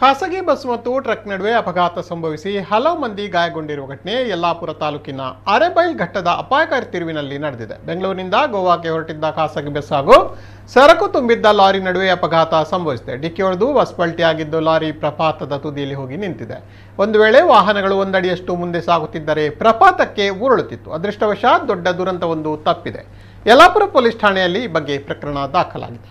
ಖಾಸಗಿ ಬಸ್ ಮತ್ತು ಟ್ರಕ್ ನಡುವೆ ಅಪಘಾತ ಸಂಭವಿಸಿ ಹಲವು ಮಂದಿ ಗಾಯಗೊಂಡಿರುವ ಘಟನೆ ಯಲ್ಲಾಪುರ ತಾಲೂಕಿನ ಅರೆಬೈಲ್ ಘಟ್ಟದ ಅಪಾಯಕಾರಿ ತಿರುವಿನಲ್ಲಿ ನಡೆದಿದೆ. ಬೆಂಗಳೂರಿನಿಂದ ಗೋವಾಕ್ಕೆ ಹೊರಟಿದ್ದ ಖಾಸಗಿ ಬಸ್ ಹಾಗೂ ಸರಕು ತುಂಬಿದ್ದ ಲಾರಿ ನಡುವೆ ಅಪಘಾತ ಸಂಭವಿಸಿದೆ. ಡಿಕ್ಕಿ ಹೊಡೆದು ಬಸ್ ಪಲ್ಟಿಯಾಗಿದ್ದು ಲಾರಿ ಪ್ರಪಾತದ ತುದಿಯಲ್ಲಿ ಹೋಗಿ ನಿಂತಿದೆ. ಒಂದು ವೇಳೆ ವಾಹನಗಳು ಒಂದಡಿಯಷ್ಟು ಮುಂದೆ ಸಾಗುತ್ತಿದ್ದರೆ ಪ್ರಪಾತಕ್ಕೆ ಉರುಳುತ್ತಿತ್ತು. ಅದೃಷ್ಟವಶಾತ್ ದೊಡ್ಡ ದುರಂತವೊಂದು ತಪ್ಪಿದೆ. ಯಲ್ಲಾಪುರ ಪೊಲೀಸ್ ಠಾಣೆಯಲ್ಲಿ ಈ ಬಗ್ಗೆ ಪ್ರಕರಣ ದಾಖಲಾಗಿದೆ.